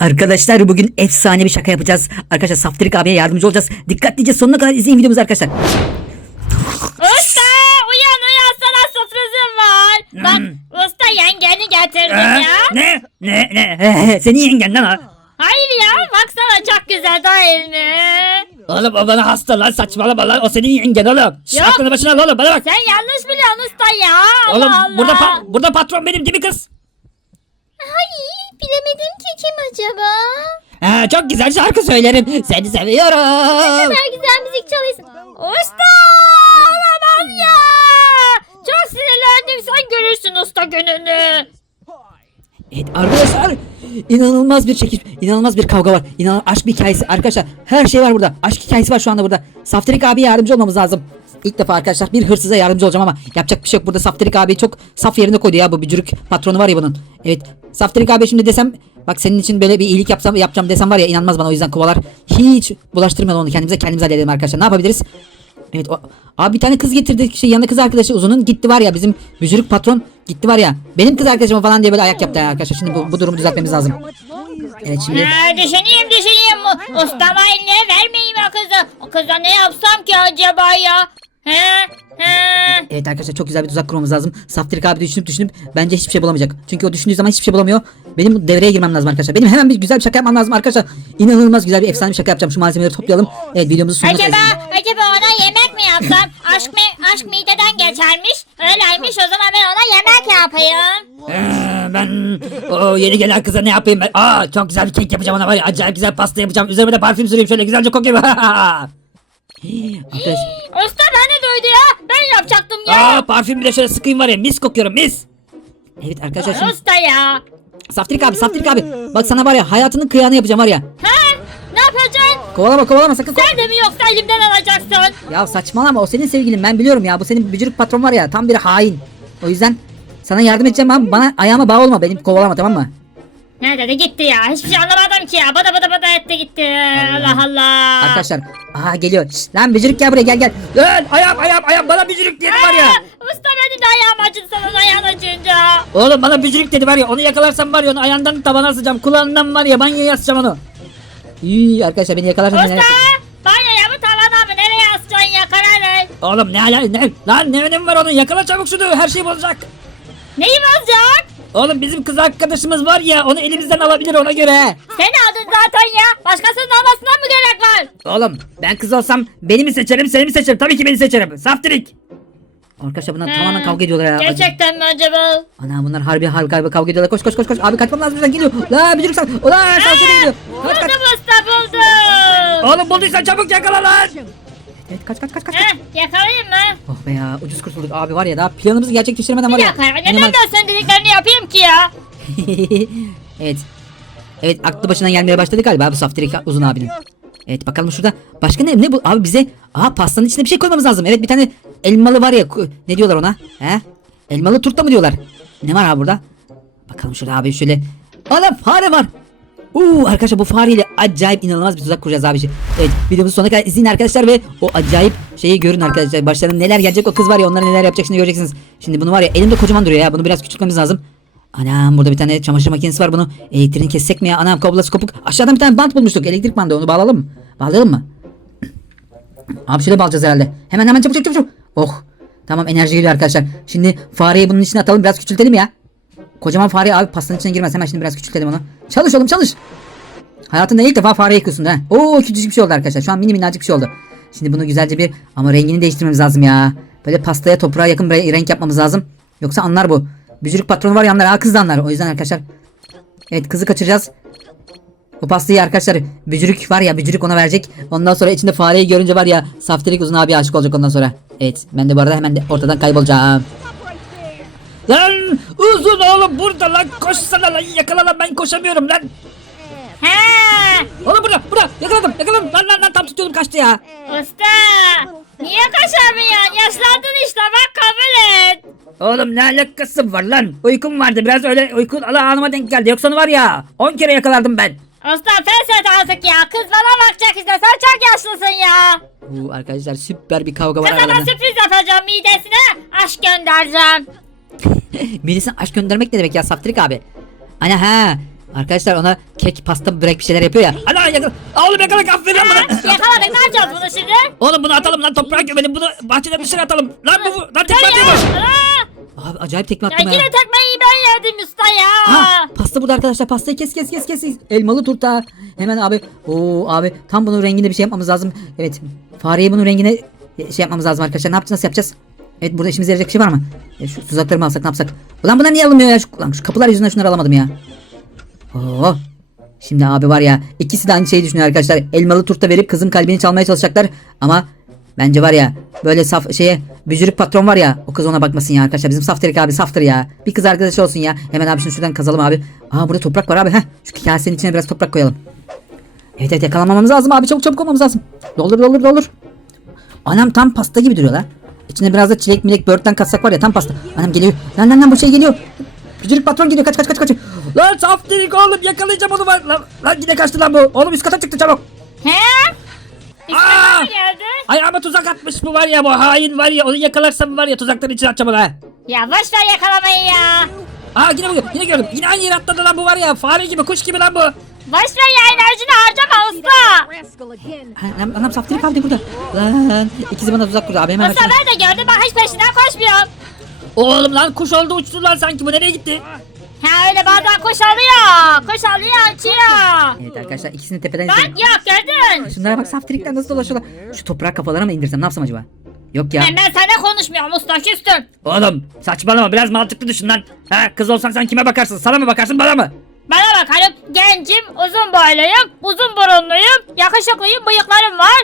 Arkadaşlar bugün efsane bir şaka yapacağız. Arkadaşlar Saftirik abiye yardımcı olacağız. Dikkatlice sonuna kadar izleyin videomuzu arkadaşlar. Usta uyan uyan sana sürprizim var. Bak usta yengeni getirdim ya. Hmm. Ne? Ne? Ne? Senin yengen lan ha. Hayır ya baksana çok güzel değil mi? Oğlum o bana hasta lan saçmalama lan. O senin yengen oğlum. Şş, Yok. aklını başına al oğlum bana bak. Sen yanlış biliyorsun usta ya. Allah Oğlum Allah. burada pa- burada patron benim değil mi kız? Ay bilemedim ki kim acaba? Ha, çok güzel şarkı söylerim. Seni seviyorum. kadar güzel müzik çalıyorsun. Usta olamaz ya. Çok sinirlendim sen görürsün usta gününü. Evet arkadaşlar inanılmaz bir çekiş, inanılmaz bir kavga var. İnan aşk bir hikayesi arkadaşlar. Her şey var burada. Aşk hikayesi var şu anda burada. Saftirik abi yardımcı olmamız lazım. İlk defa arkadaşlar bir hırsıza yardımcı olacağım ama yapacak bir şey yok. Burada Saftirik abi çok saf yerine koydu ya bu bücürük patronu var ya bunun. Evet Saftirik abi şimdi desem bak senin için böyle bir iyilik yapsam yapacağım desem var ya inanmaz bana o yüzden kovalar. Hiç bulaştırmayalım onu kendimize kendimize halledelim arkadaşlar. Ne yapabiliriz? Evet o, abi bir tane kız getirdi şey yanında kız arkadaşı uzunun gitti var ya bizim bücürük patron gitti var ya benim kız arkadaşım falan diye böyle ayak yaptı ya arkadaşlar şimdi bu, bu durumu düzeltmemiz lazım. Evet şimdi Ha, düşüneyim düşüneyim. Ustama eline vermeyeyim o kızı. O kıza ne yapsam ki acaba ya? He? He? evet arkadaşlar çok güzel bir tuzak kurmamız lazım. Saftirik abi düşünüp düşünüp bence hiçbir şey bulamayacak. Çünkü o düşündüğü zaman hiçbir şey bulamıyor. Benim devreye girmem lazım arkadaşlar. Benim hemen bir güzel bir şaka yapmam lazım arkadaşlar. İnanılmaz güzel bir efsane bir şaka yapacağım. Şu malzemeleri toplayalım. Evet videomuzu sonuna Acaba acaba ona yemek mi yapsam? Aşk mı aşk mideden geçermiş. Öyleymiş o zaman ben ona yemek yapayım. Ee, ben o yeni gelen kıza ne yapayım ben? Aa çok güzel bir kek yapacağım ona var ya acayip güzel pasta yapacağım. Üzerime de parfüm süreyim şöyle güzelce kokayım. Arkadaş, Usta beni duydu ya. Ben yapacaktım ya. aa parfüm bile şöyle sıkayım var ya mis kokuyorum mis. Evet arkadaşlar şimdi Usta ya. Saftirik abi Saftirik abi bak sana var ya hayatının kıyağını yapacağım var ya. Ha? Ne yapacaksın? Kovalama kovalama sakın ko- Sen de mi yoksa elimden alacaksın? Ya saçmalama o senin sevgilin ben biliyorum ya bu senin bücürük patron var ya tam bir hain. O yüzden sana yardım edeceğim ama bana ayağıma bağ olma benim kovalama tamam mı? Nerede de gitti ya. Hiçbir şey anlamadım ki ya. Bada bada bada etti gitti. Allah Allah. Arkadaşlar aha geliyor. Şşt, lan bücürük gel buraya gel gel. Lan ayağım ayağım ayağım bana bücürük dedi var ya. Usta benim de ayağım acıdı sana ayağın acıyınca. Oğlum bana bücürük dedi var ya onu yakalarsam var ya onu ayağından tavana asacağım. Kulağından var ya banyoya asacağım onu. İyi arkadaşlar beni yakalarsam Usta neler banyoya mı tavana mı nereye asacaksın ya karar ver. Oğlum ne ala ne lan ne önemi var onun yakala çabuk şunu her şey bozacak. Neyi bozacak? Oğlum bizim kız arkadaşımız var ya onu elimizden alabilir ona göre. Sen aldın zaten ya. Başkasının almasına mı gerek var? Oğlum ben kız olsam beni mi seçerim seni mi seçerim? Tabii ki beni seçerim. Saftirik. Arkadaşlar bunlar Ha, tamamen kavga ediyorlar ya. Gerçekten mi acaba? Ana bunlar harbi harbi harbi kavga ediyorlar. Koş koş koş koş. Abi kaçmam lazım buradan geliyor. La bücürük sen. Ulan salçaya geliyor. Kaç kaç. Buldum usta buldum. Oğlum bulduysan çabuk yakala lan. Evet kaç kaç kaç kaç. kaç. Heh, yakalayayım mı? Oh be ya ucuz kurtulduk abi var ya daha planımızı gerçekleştiremeden var Bir ya. dakika Neden ar- ben senin dediklerini yapayım ki ya? evet. Evet aklı başından gelmeye başladı galiba bu saftirik uzun abinin. Evet bakalım şurada başka ne ne bu abi bize Aa pastanın içine bir şey koymamız lazım. Evet bir tane elmalı var ya ku- ne diyorlar ona? He? Elmalı turta mı diyorlar? Ne var abi burada? Bakalım şurada abi şöyle. Ana fare var. Uuu arkadaşlar bu fareyle acayip inanılmaz bir tuzak kuracağız abi. Evet videomuzu sonuna kadar izleyin arkadaşlar ve o acayip şeyi görün arkadaşlar. Başlarına neler gelecek o kız var ya onlar neler yapacak şimdi göreceksiniz. Şimdi bunu var ya elimde kocaman duruyor ya bunu biraz küçültmemiz lazım. Anam burada bir tane çamaşır makinesi var bunu elektriğini kessek mi ya anam kablası kopuk. Aşağıdan bir tane bant bulmuştuk elektrik bandı onu bağlayalım mı? Bağlayalım mı? Abi şöyle bağlayacağız herhalde. Hemen hemen çabuk çabuk çabuk. Oh. Tamam enerji geliyor arkadaşlar. Şimdi fareyi bunun içine atalım biraz küçültelim ya. Kocaman fare abi pastanın içine girmez. Hemen şimdi biraz küçültelim onu. Çalış oğlum çalış. Hayatında ilk defa fare yıkıyorsun ha. Oo küçücük bir şey oldu arkadaşlar. Şu an mini minnacık bir şey oldu. Şimdi bunu güzelce bir ama rengini değiştirmemiz lazım ya. Böyle pastaya toprağa yakın bir renk yapmamız lazım. Yoksa anlar bu. Bücürük patronu var ya anlar. Ha kız da anlar. O yüzden arkadaşlar. Evet kızı kaçıracağız. O pastayı arkadaşlar bücürük var ya bücürük ona verecek. Ondan sonra içinde fareyi görünce var ya saftirik uzun abi aşık olacak ondan sonra. Evet ben de bu arada hemen de ortadan kaybolacağım. Lan uzun oğlum burada lan koşsana lan yakala lan ben koşamıyorum lan. He. Oğlum burada burada yakaladım yakaladım lan lan lan tam tutuyordum kaçtı ya. Usta. Niye kaçamıyorsun? Yaşlandın işte bak kabul et. Oğlum ne alakası var lan uykum vardı biraz öyle uyku ala anıma denk geldi yoksa var ya 10 kere yakalardım ben. Usta pes et artık ya. Kız bana bakacak işte. Sen çok yaşlısın ya. Bu arkadaşlar süper bir kavga var Kızına aralarında. sürpriz yapacağım midesine. Aşk göndereceğim. Birisine aşk göndermek ne demek ya Saftirik abi? Ana ha. Arkadaşlar ona kek, pasta, börek bir şeyler yapıyor ya. Ana yakala. Oğlum yakala aferin lan bana. yakaladık ne yapacağız bunu şimdi? Oğlum bunu atalım lan toprağa gömelim bunu bahçeden dışarı atalım. Lan bu lan tekme. Aa, Abi acayip tekme Ya attım yine ya. tekmeyi ben yedim usta ya. Ha pasta burada arkadaşlar pastayı kes kes kes kes. Elmalı turta. Hemen abi. Oo abi tam bunun renginde bir şey yapmamız lazım. Evet fareye bunun rengine şey yapmamız lazım arkadaşlar. Ne yapacağız nasıl yapacağız? Evet burada işimize yarayacak şey var mı? E, şu tuzakları mı alsak ne yapsak? Ulan bunlar niye alınmıyor ya? Şu, ulan şu kapılar yüzünden şunları alamadım ya. Oo. Şimdi abi var ya ikisi de aynı şeyi düşünüyor arkadaşlar. Elmalı turta verip kızın kalbini çalmaya çalışacaklar. Ama bence var ya böyle saf şeye bücürük patron var ya o kız ona bakmasın ya arkadaşlar. Bizim saftirik abi saftır ya. Bir kız arkadaşı olsun ya. Hemen abi şunu şuradan kazalım abi. Aa burada toprak var abi. Heh, şu kasenin içine biraz toprak koyalım. Evet evet yakalamamamız lazım abi çabuk çabuk olmamız lazım. Doldur doldur doldur. Anam tam pasta gibi duruyor lan. İçine biraz da çilek milek böğürtlen katsak var ya tam pasta. Anam geliyor. Lan lan lan bu şey geliyor. Bücürük patron geliyor kaç kaç kaç kaç. Lan saftirik oğlum yakalayacağım onu var. Lan, lan yine kaçtı lan bu. Oğlum üst kata çıktı çabuk. He? İsmail Aa! geldi? Ayağıma tuzak atmış bu var ya bu hain var ya onu yakalarsam var ya tuzakların içine atacağım onu ha. Ya boş ver yakalamayı ya. Aa yine bu yine gördüm. Yine aynı yere atladı lan bu var ya. Fare gibi kuş gibi lan bu. Boş ver ya enerjini harcama usta. Anam, anam saftirik abi burada. Lan ikisi bana tuzak kurdu abi hemen Usta ben de gördüm bak hiç peşinden koşmuyorum. Oğlum lan kuş oldu uçtu lan sanki bu nereye gitti? Ha öyle bazen kuş alıyor. Kuş alıyor açıyor. Evet arkadaşlar ikisini tepeden Bak izledim. yok gördün. Şunlara bak saftirikler nasıl dolaşıyorlar. Şu toprak kafalarına mı indirsem ne yapsam acaba? Yok ya. Ben, ben seninle konuşmuyorum usta küstüm. Oğlum saçmalama biraz mantıklı düşün lan. Ha kız olsan sen kime bakarsın? Sana mı bakarsın bana mı? Bana bak hanım gencim, uzun boyluyum, uzun burunluyum, yakışıklıyım, bıyıklarım var.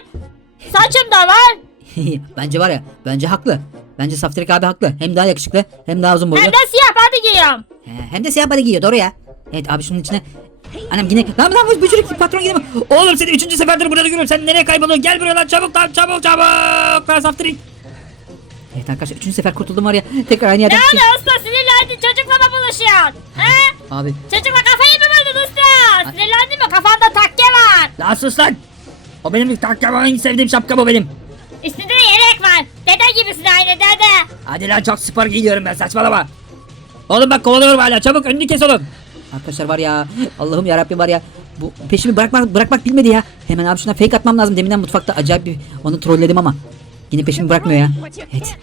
Saçım da var. bence var ya bence haklı. Bence Saftirik abi haklı. Hem daha yakışıklı hem daha uzun boylu. Hem de siyah body giyiyorum. He, hem de siyah body giyiyor doğru ya. Evet abi şunun içine Anam yine lan lan bu bücürük patron mi? Oğlum seni üçüncü seferdir burada görüyorum. Sen nereye kayboluyorsun? Gel buraya lan çabuk lan çabuk çabuk. Lan Saftirik. Evet arkadaşlar üçüncü sefer kurtuldum var ya. Tekrar aynı yerden. Ne oluyor usta sinirlendin çocukla mı buluşuyorsun? He? Abi Çocukla kafayı mı buldun usta? Sinirlendin mi kafanda takke var. lan sus lan. O benim takkamı en sevdiğim şapka bu benim. Üstünde de yelek var. Dede gibisin aynı dede. Hadi lan çok spor giyiyorum ben saçmalama. Oğlum bak kovalıyorum hala çabuk önünü kes oğlum. Arkadaşlar var ya Allah'ım yarabbim var ya. Bu peşimi bırakmak bırakmak bilmedi ya. Hemen abi şuna fake atmam lazım. Deminden mutfakta acayip bir onu trolledim ama. Yine peşimi bırakmıyor ya. Evet.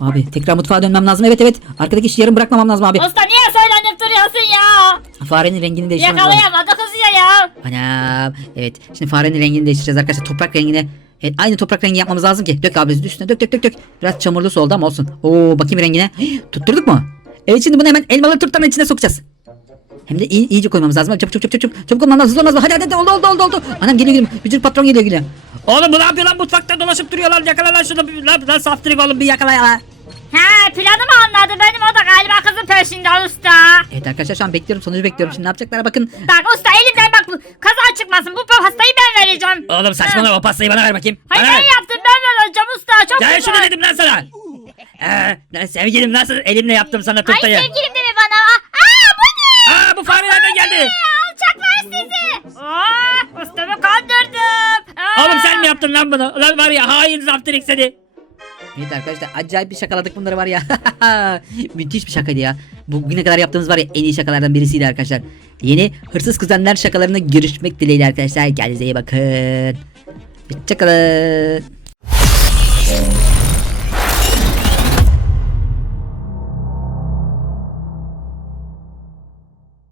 Abi tekrar mutfağa dönmem lazım. Evet evet. Arkadaki işi yarım bırakmamam lazım abi. Niye söylenip duruyorsun ya? Farenin rengini değiştirmem lazım. Yakalayamadı kızıyor ya. Anam. Evet. Şimdi farenin rengini değiştireceğiz arkadaşlar. Toprak rengine. Evet, aynı toprak rengi yapmamız lazım ki. Dök abi üstüne dök dök dök dök. Biraz çamurlu su oldu ama olsun. Oo bakayım rengine. Tutturduk mu? Evet şimdi bunu hemen elmalı turtanın içine sokacağız. Hem de iyi, iyice koymamız lazım. Çabuk çabuk çabuk çabuk. Çabuk olmam lazım. Hızlı olmaz mı? Hadi hadi hadi oldu oldu oldu oldu. Anam geliyor geliyor. Bücür patron geliyor geliyor. Oğlum bu ne yapıyor lan mutfakta dolaşıp duruyor lan. Yakala lan şunu. Lan, lan saftirik oğlum bir yakala ya. Planımı anladı benim o da galiba kızın peşinde usta. Evet arkadaşlar şu an bekliyorum. Sonucu bekliyorum. Şimdi ne yapacaklar bakın. Bak usta elimden bak bu kaza çıkmasın bu pastayı ben vereceğim. Oğlum saçmalama o pastayı bana ver bakayım. Hayır Bana ben ver. yaptım ben vereceğim usta çok güzel. şunu dedim lan sana. Ee, sevgilim nasıl elimle yaptım sana Ay turtayı. sevgilim deme bana. Aa bu ne? Aa bu fare nereden geldi? Alçaklar sizi. Aa ustamı kandırdım. Aa. Oğlum sen mi yaptın lan bunu? Lan var ya hain Zaftirik seni. Evet arkadaşlar acayip bir şakaladık bunları var ya. Müthiş bir şakaydı ya. Bugüne kadar yaptığımız var ya en iyi şakalardan birisiydi arkadaşlar. Yeni hırsız kuzenler şakalarına görüşmek dileğiyle arkadaşlar. Kendinize iyi bakın. Hoşçakalın.